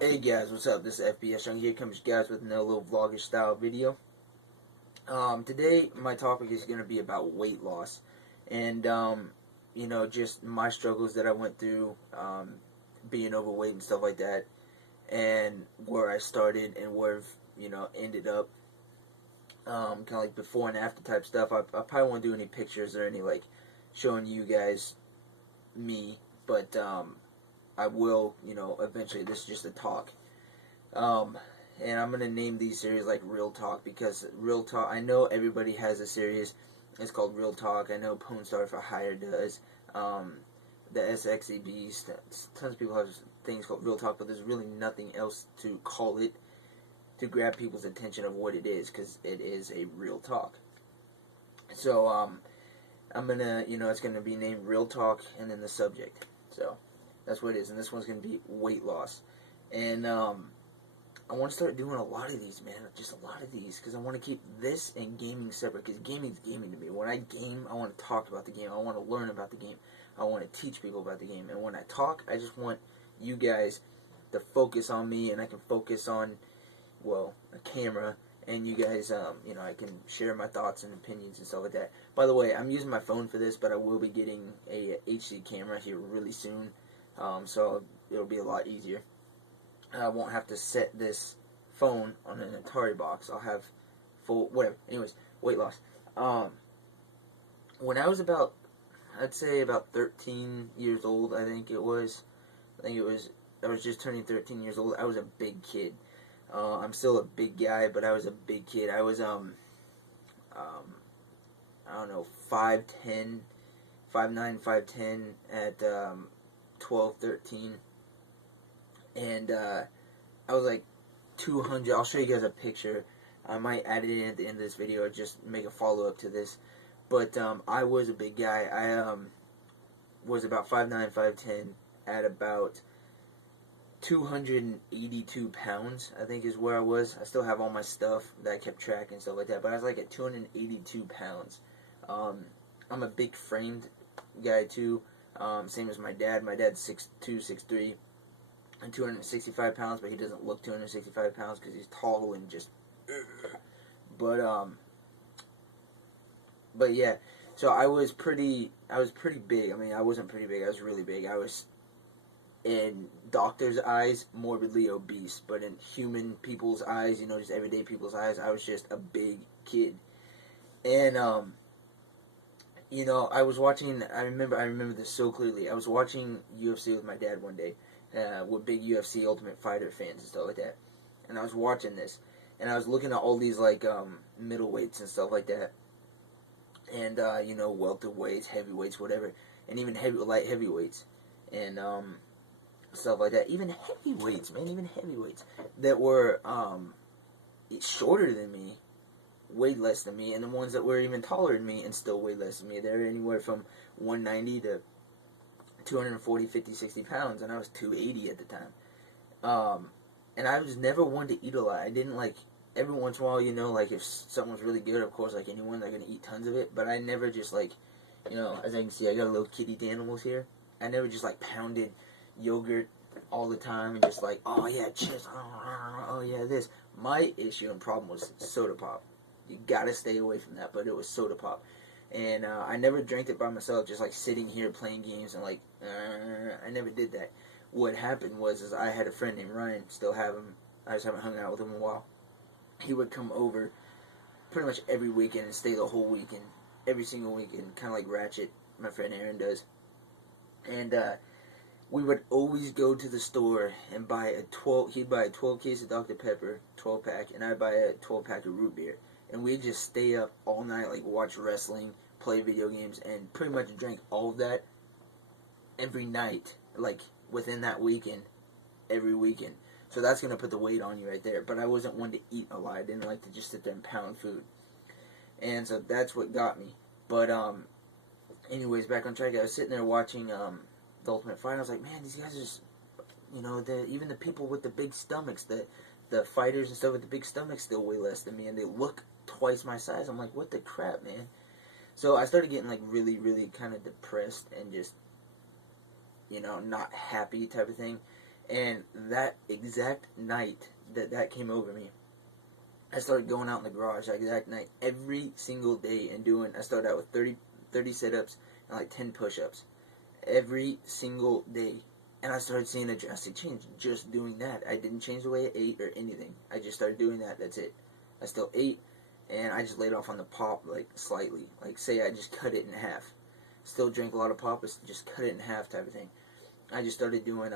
Hey guys, what's up? This is FBS Young. Here comes guys with another little vlogish style video. Today my topic is going to be about weight loss, and just my struggles that I went through, being overweight and stuff like that, and where I started and where I've ended up. Kind of like before and after type stuff. I probably won't do any pictures or any like showing you guys me, but I will, eventually. This is just a talk. Um, and I'm gonna name these series like Real Talk because Real Talk. I know everybody has a series. It's called Real Talk. I know Pwn Star for Hire does. Um, the SXEB. Tons of people have things called Real Talk, but there's really nothing else to call it to grab people's attention of what it is because it is a real talk. So I'm gonna, it's gonna be named Real Talk and then the subject. So that's what it is, and this one's gonna be weight loss. And I want to start doing a lot of these, man. Just a lot of these, because I want to keep this and gaming separate. Because gaming's gaming to me. When I game, I want to talk about the game. I want to learn about the game. I want to teach people about the game. And when I talk, I just want you guys to focus on me, and I can focus on, well, a camera. And you guys, I can share my thoughts and opinions and stuff like that. By the way, I'm using my phone for this, but I will be getting a HD camera here really soon. So it'll be a lot easier. I won't have to set this phone on an Atari box. I'll have full whatever. Anyways, weight loss. Um, when I was about, I'd say about 13 years old, I think it was. I was just turning 13 years old. I was a big kid. I'm still a big guy, but I was a big kid. I was um, I don't know, 5'10", 5'9", 5'10" at 12, 13, and I was like 200. I'll show you guys a picture. I might add it in at the end of this video or just make a follow up to this. But I was a big guy. I was about 5'9", 5'10", at about 282 pounds, I think is where I was. I still have all my stuff that I kept track and stuff like that. But I was like at 282 pounds. I'm a big framed guy too. Same as my dad. My dad's 6'2", 6'3". And 265 pounds, but he doesn't look 265 pounds because he's tall and just. But yeah. So I was pretty big. I mean, I wasn't pretty big. I was really big. I was, in doctors' eyes, morbidly obese, but in human people's eyes, just everyday people's eyes, I was just a big kid. And I was watching. I remember this so clearly. I was watching UFC with my dad one day. We're big UFC Ultimate Fighter fans and stuff like that. And I was watching this, and I was looking at all these like middleweights and stuff like that, and welterweights, heavyweights, whatever, and even light heavyweights, and stuff like that. Even heavyweights, man, even heavyweights that were shorter than me, way less than me, and the ones that were even taller than me and still way less than me. They're anywhere from 190 to 240, 50, 60 pounds, and I was 280 at the time. And I was never one to eat a lot. I didn't like, every once in a while, like if something was really good, of course, like anyone, they're going to eat tons of it, but I never just like, as I can see, I got a little kitty animals here. I never just like pounded yogurt all the time and just like, oh yeah, chips, oh yeah, this. My issue and problem was soda pop. You gotta stay away from that, but it was soda pop. And I never drank it by myself, just like sitting here playing games and like, I never did that. What happened was, is I had a friend named Ryan, still have him, I just haven't hung out with him in a while. He would come over pretty much every weekend and stay the whole weekend, every single weekend, kind of like Ratchet, my friend Aaron does. And we would always go to the store and buy he'd buy a 12 case of Dr. Pepper, 12 pack, and I'd buy a 12 pack of root beer. And we'd just stay up all night, like watch wrestling, play video games, and pretty much drink all of that every night, like within that weekend, every weekend. So that's going to put the weight on you right there. But I wasn't one to eat a lot. I didn't like to just sit there and pound food. And so that's what got me. But anyways, back on track, I was sitting there watching the Ultimate Fighter. I was like, man, these guys are just, even the people with the big stomachs, the fighters and stuff with the big stomachs still way less than me, and they look twice my size. I'm like, what the crap, man? So I started getting like really, really kind of depressed and just, not happy type of thing. And that exact night that came over me, I started going out in the garage that exact night every single day and I started out with 30 sit-ups and like 10 push-ups every single day. And I started seeing a drastic change just doing that. I didn't change the way I ate or anything. I just started doing that. That's it. I still ate, and I just laid off on the pop, like, slightly. Like, say I just cut it in half. Still drank a lot of pop, but just cut it in half type of thing. I just started doing,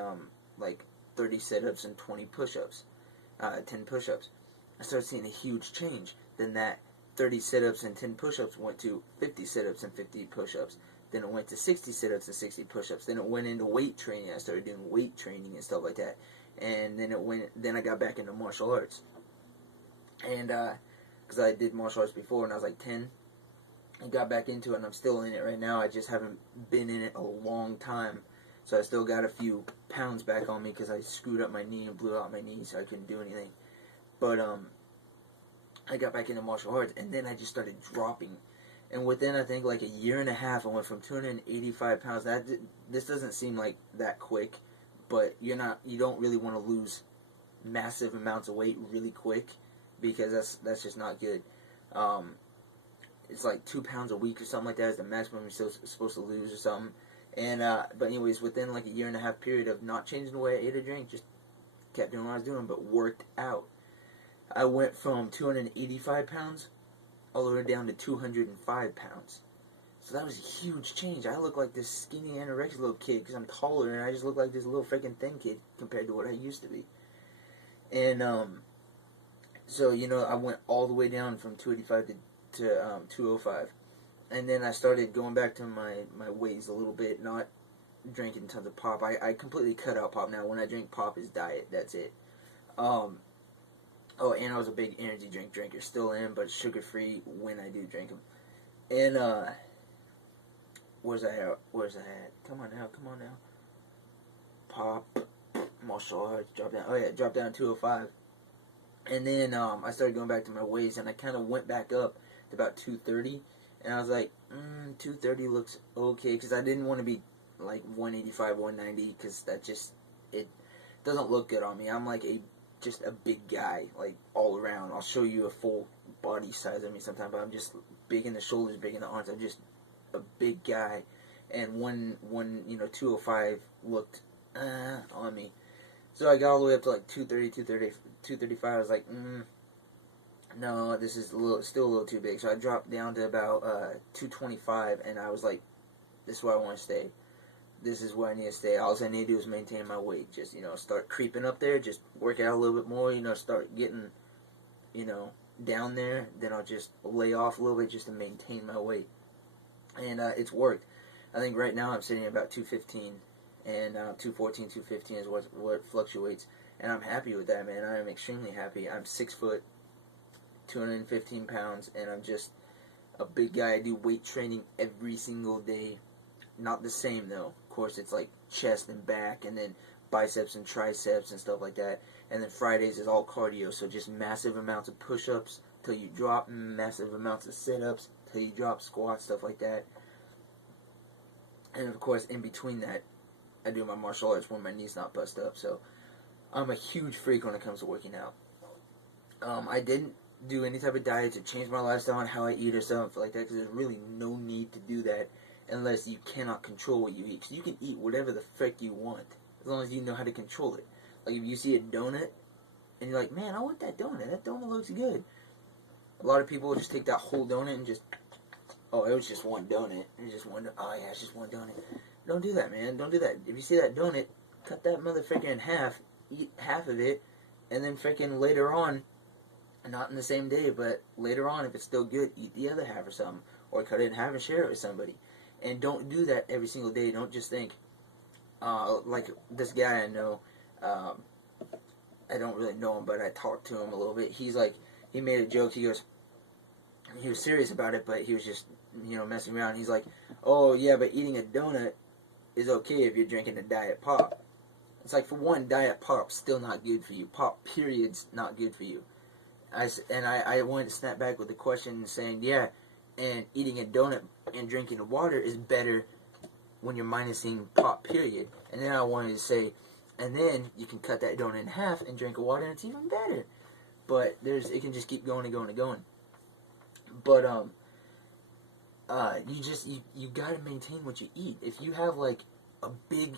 like, 30 sit-ups and 20 push-ups. 10 push-ups. I started seeing a huge change. Then that 30 sit-ups and 10 push-ups went to 50 sit-ups and 50 push-ups. Then it went to 60 sit-ups and 60 push-ups. Then it went into weight training. I started doing weight training and stuff like that. And then I got back into martial arts. And, because I did martial arts before when I was like 10. I got back into it, and I'm still in it right now. I just haven't been in it a long time. So I still got a few pounds back on me because I screwed up my knee and blew out my knee, so I couldn't do anything. But, I got back into martial arts, and then I just started dropping. And within, I think, like a year and a half, I went from 285 pounds. This doesn't seem like that quick, but you don't really want to lose massive amounts of weight really quick, because that's just not good. It's like 2 pounds a week or something like that is the maximum you're supposed to lose or something. And but anyways, within like a year and a half period of not changing the way I ate or drank, just kept doing what I was doing, but worked out. I went from 285 pounds all the way down to 205 pounds. So that was a huge change. I look like this skinny anorexic little kid because I'm taller, and I just look like this little freaking thin kid compared to what I used to be. And so I went all the way down from 285 to 205, and then I started going back to my ways a little bit, not drinking tons of pop. I completely cut out pop now. When I drink pop, is diet. That's it. Oh, and I was a big energy drink drinker. Still am, but sugar-free when I do drink them. And, where's that at? Come on now. Pop, martial arts, drop down. Oh, yeah, drop down 205. And then, I started going back to my ways, and I kind of went back up to about 230. And I was like, 230 looks okay, because I didn't want to be, like, 185, 190, because it doesn't look good on me. I'm like just a big guy, like, all around. I'll show you a full body size of me sometime, but I'm just big in the shoulders, big in the arms. I'm just a big guy, and 205 looked on me. So I got all the way up to like 235. I was like, no, this is still a little too big. So I dropped down to about 225, and I was like, this is where I want to stay. This is where I need to stay. All I need to do is maintain my weight. Just, start creeping up there. Just work out a little bit more. Start getting, down there. Then I'll just lay off a little bit just to maintain my weight. And it's worked. I think right now I'm sitting at about 215. And 214, 215 is what fluctuates. And I'm happy with that, man. I am extremely happy. I'm 6 foot, 215 pounds. And I'm just a big guy. I do weight training every single day. Not the same, though. Of course, it's like chest and back, and then biceps and triceps and stuff like that. And then Fridays is all cardio, so just massive amounts of push-ups till you drop, massive amounts of sit-ups till you drop, squats, stuff like that. And of course, in between that, I do my martial arts when my knee's not bust up. So I'm a huge freak when it comes to working out. I didn't do any type of diet to change my lifestyle and how I eat or something like that, because there's really no need to do that unless you cannot control what you eat. Because you can eat whatever the frick you want, as long as you know how to control it. Like, if you see a donut, and you're like, man, I want that donut. That donut looks good. A lot of people will just take that whole donut and just, oh, it was just one donut. It's just one, oh yeah, it's just one donut. Don't do that, man. Don't do that. If you see that donut, cut that motherfucker in half, eat half of it, and then freaking later on, not in the same day, but later on, if it's still good, eat the other half or something. Or cut it in half and share it with somebody. And don't do that every single day. Don't just think, like this guy I know, I don't really know him, but I talked to him a little bit. He's like, he made a joke. He goes, he was serious about it, but he was just, messing around. He's like, oh yeah, but eating a donut is okay if you're drinking a diet pop. It's like, for one, diet pop's still not good for you. Pop, period's not good for you. I wanted to snap back with the question saying, yeah, and eating a donut and drinking water is better when you're minusing pop, period. And then I wanted to say, And then you can cut that donut in half and drink a water, and it's even better. But it can just keep going and going and going. But you gotta maintain what you eat. If you have like a big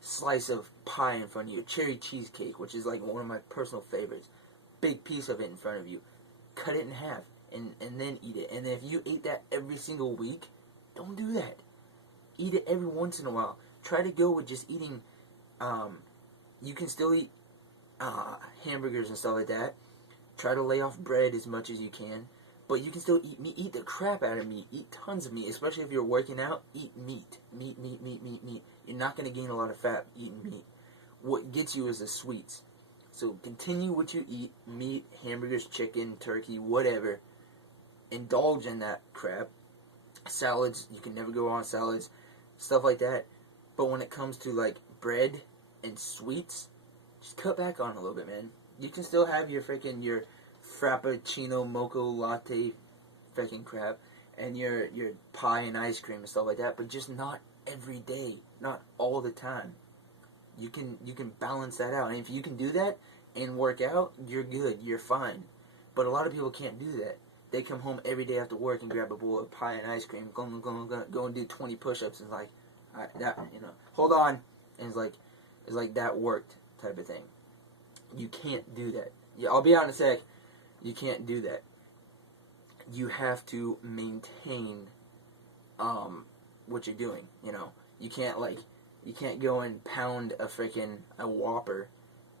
slice of pie in front of you, cherry cheesecake, which is like one of my personal favorites, big piece of it in front of you, cut it in half and then eat it. And if you ate that every single week, don't do that. Eat it every once in a while. Try to go with just eating. You can still eat hamburgers and stuff like that. Try to lay off bread as much as you can. But you can still eat meat. Eat the crap out of meat. Eat tons of meat. Especially if you're working out, eat meat. Meat. You're not going to gain a lot of fat eating meat. What gets you is the sweets. So continue what you eat. Meat, hamburgers, chicken, turkey, whatever. Indulge in that crap. Salads. You can never go wrong with salads. Stuff like that. But when it comes to like bread and sweets, just cut back on it a little bit, man. You can still have your frappuccino mocha latte freaking crap and your pie and ice cream and stuff like that, but just not every day, not all the time. You can balance that out, and if you can do that and work out, you're good, you're fine. But a lot of people can't do that. They come home every day after work and grab a bowl of pie and ice cream, go and do 20 push-ups, and like hold on, and it's like that worked type of thing. You can't do that. Yeah, I'll be out in a sec. You can't do that. You have to maintain what you're doing. You can't go and pound a Whopper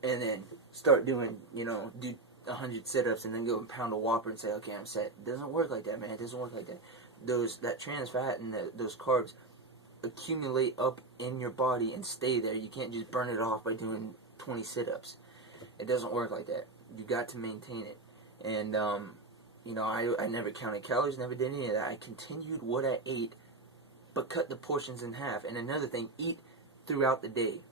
and then start doing do 100 sit-ups and then go and pound a Whopper and say, okay, I'm set. It doesn't work like that, man. It doesn't work like that. That trans fat and those carbs accumulate up in your body and stay there. You can't just burn it off by doing 20 sit-ups. It doesn't work like that. You got to maintain it. And, I never counted calories, never did any of that. I continued what I ate, but cut the portions in half. And another thing, eat throughout the day.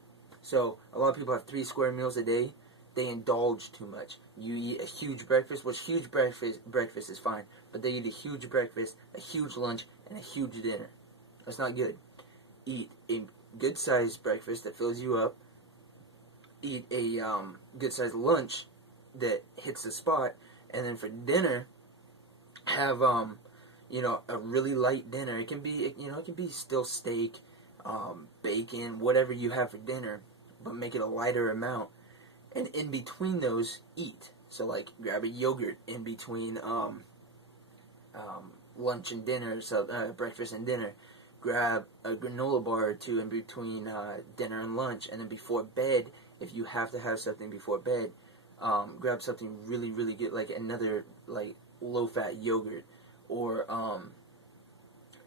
So, a lot of people have 3 square meals a day. They indulge too much. You eat a huge breakfast, which huge breakfast is fine. But they eat a huge breakfast, a huge lunch, and a huge dinner. That's not good. Eat a good-sized breakfast that fills you up. Eat a good-sized lunch that hits the spot, and then for dinner, have a really light dinner. It can be still steak, bacon, whatever you have for dinner, but make it a lighter amount. And in between those, eat. So like grab a yogurt in between lunch and dinner, so breakfast and dinner. Grab a granola bar or 2 in between dinner and lunch, and then before bed, if you have to have something before bed, grab something really, really good, like another low-fat yogurt, or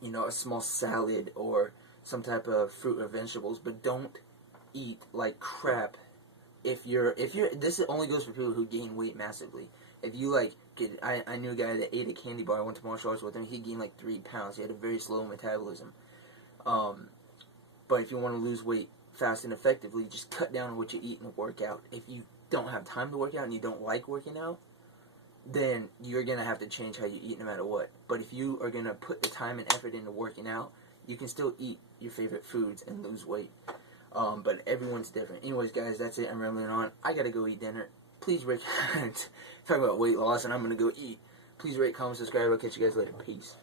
a small salad, or some type of fruit or vegetables. But don't eat like crap. If you're this only goes for people who gain weight massively. If you I knew a guy that ate a candy bar. I went to martial arts with him. He gained like 3 pounds. He had a very slow metabolism. But if you want to lose weight fast and effectively, just cut down on what you eat and work out. If you don't have time to work out and you don't like working out, then you're going to have to change how you eat no matter what. But if you are going to put the time and effort into working out, you can still eat your favorite foods and lose weight. But everyone's different. Anyways, guys, that's it. I'm rambling on. I got to go eat dinner. Please rate, talk about weight loss, and I'm going to go eat. Please rate, comment, subscribe. I'll catch you guys later. Peace.